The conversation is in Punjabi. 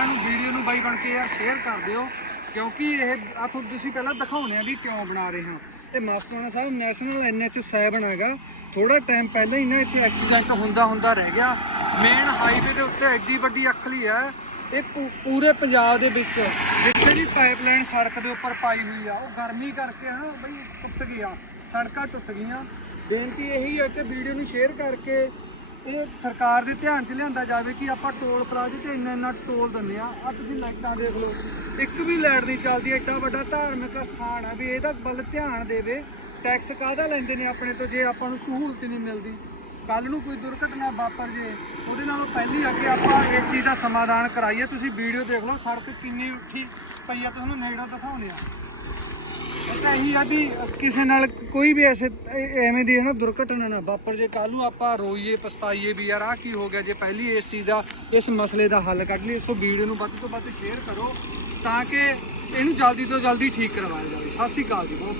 ਸਾਰਿਆਂ ਨੂੰ ਵੀਡੀਓ ਨੂੰ ਬਾਈ ਬਣ ਕੇ ਯਾਰ ਸ਼ੇਅਰ ਕਰ ਦਿਓ, ਕਿਉਂਕਿ ਇਹ ਆ ਤੁਹਾਨੂੰ ਤੁਸੀਂ ਪਹਿਲਾਂ ਦਿਖਾਉਣੇ ਆ ਵੀ ਕਿਉਂ ਬਣਾ ਰਹੇ ਹਾਂ। ਇਹ ਮਾਸਟਰਾਣਾ ਸਾਹਿਬ ਨੈਸ਼ਨਲ ਐਨਐਚ 7 ਹੈਗਾ। ਥੋੜਾ ਟਾਈਮ ਪਹਿਲਾਂ ਹੀ ਨਾ ਇੱਥੇ ਐਕਸੀਡੈਂਟ ਹੁੰਦਾ ਹੁੰਦਾ ਰਹਿ ਗਿਆ। ਮੇਨ ਹਾਈਵੇ ਦੇ ਉੱਤੇ ਐਡੀ ਵੱਡੀ ਅਖਲੀ ਹੈ। ਇਹ ਪੂ- ਪੂਰੇ ਪੰਜਾਬ ਦੇ ਵਿੱਚ ਜਿੱਥੇ ਵੀ ਪਾਈਪਲਾਈਨ ਸੜਕ ਦੇ ਉੱਪਰ ਪਾਈ ਹੋਈ ਆ, ਉਹ ਗਰਮੀ ਕਰਕੇ ਨਾ ਬਈ ਟੁੱਟ ਗਿਆ ਸੜਕਾਂ ਟੁੱਟ ਗਈਆਂ। ਬੇਨਤੀ ਇਹੀ ਹੈ ਕਿ ਵੀਡੀਓ ਨੂੰ ਸ਼ੇਅਰ ਕਰਕੇ ਇਹ ਸਰਕਾਰ ਦੇ ਧਿਆਨ 'ਚ ਲਿਆਂਦਾ ਜਾਵੇ ਕਿ ਆਪਾਂ ਟੋਲ ਪਲਾਜ਼ੇ ਤੇ ਇੰਨਾ ਇੰਨਾ ਟੋਲ ਦਿੰਦੇ ਆ ਆ ਤੁਸੀਂ ਲਾਈਟਾਂ ਦੇਖ ਲਓ। ਇੱਕ ਵੀ ਲਾਈਟ ਨਹੀਂ ਚੱਲਦੀ, ਐਡਾ ਵੱਡਾ ਧਾਰਮਿਕ ਸਥਾਨ ਹੈ ਵੀ ਇਹਦਾ ਵੱਲ ਧਿਆਨ ਦੇਵੇ। ਟੈਕਸ ਕਾਹਦਾ ਲੈਂਦੇ ਨੇ ਆਪਣੇ ਤੋਂ ਜੇ ਆਪਾਂ ਨੂੰ ਸਹੂਲਤ ਨਹੀਂ ਮਿਲਦੀ? ਕੱਲ ਨੂੰ ਕੋਈ ਦੁਰਘਟਨਾ ਵਾਪਰ ਜੇ, ਉਹਦੇ ਨਾਲੋਂ ਪਹਿਲੀ ਅੱਗੇ ਆਪਾਂ ਇਸ ਚੀਜ਼ ਦਾ ਸਮਾਧਾਨ ਕਰਾਈਏ। ਤੁਸੀਂ ਵੀਡੀਓ ਦੇਖ ਲਓ, ਸੜਕ ਕਿੰਨੀ ਉੱਠੀ ਪਈ ਆ ਤੁਹਾਨੂੰ ਨੇੜਾ ਦਿਖਾਉਂਦੇ ਆ। ਇਹੀ ਆ ਵੀ ਕਿਸੇ ਨਾਲ ਕੋਈ ਵੀ ਐਸੇ ਐਵੇਂ ਦੀ ਹੈ ਨਾ ਦੁਰਘਟਨਾ ਨਾ ਵਾਪਰ। ਜੇ ਕੱਲ ਨੂੰ ਆਪਾਂ ਰੋਈਏ, ਪਛਤਾਈਏ ਵੀ ਯਾਰ ਆ ਕੀ ਹੋ ਗਿਆ, ਜੇ ਪਹਿਲੀ ਇਸ ਚੀਜ਼ ਦਾ, ਇਸ ਮਸਲੇ ਦਾ ਹੱਲ ਕੱਢ ਲਈਏ, ਸੋ ਵੀਡੀਓ ਨੂੰ ਵੱਧ ਤੋਂ ਵੱਧ ਸ਼ੇਅਰ ਕਰੋ ਤਾਂ ਕਿ ਇਹਨੂੰ ਜਲਦੀ ਤੋਂ ਜਲਦੀ ਠੀਕ ਕਰਵਾਇਆ ਜਾਵੇ। ਸਤਿ ਸ਼੍ਰੀ ਅਕਾਲ ਜੀ, ਬਹੁਤ